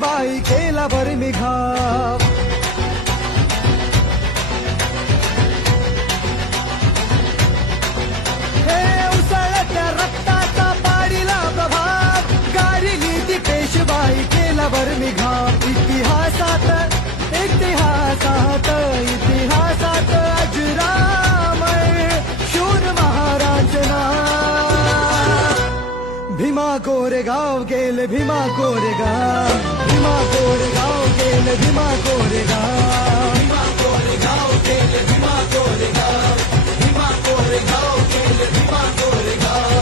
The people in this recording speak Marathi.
पेशवाई केला बरं घाव. हे उसळत्या रक्ताचा पाडिला प्रभाव, गारिली ती पेशवाई केला बरं घाव. इतिहासात इतिहासात इतिहासात अजरामर शूर महाराज नाव. भीमा कोरेगाव गेले भीमा कोरेगाव, भीमा कोरेगाव गेले भीमा कोरेगाव, भीमा कोरेगाव गेले भीमा कोरेगाव, भीमा कोरेगाव गेले भीमा कोरेगाव.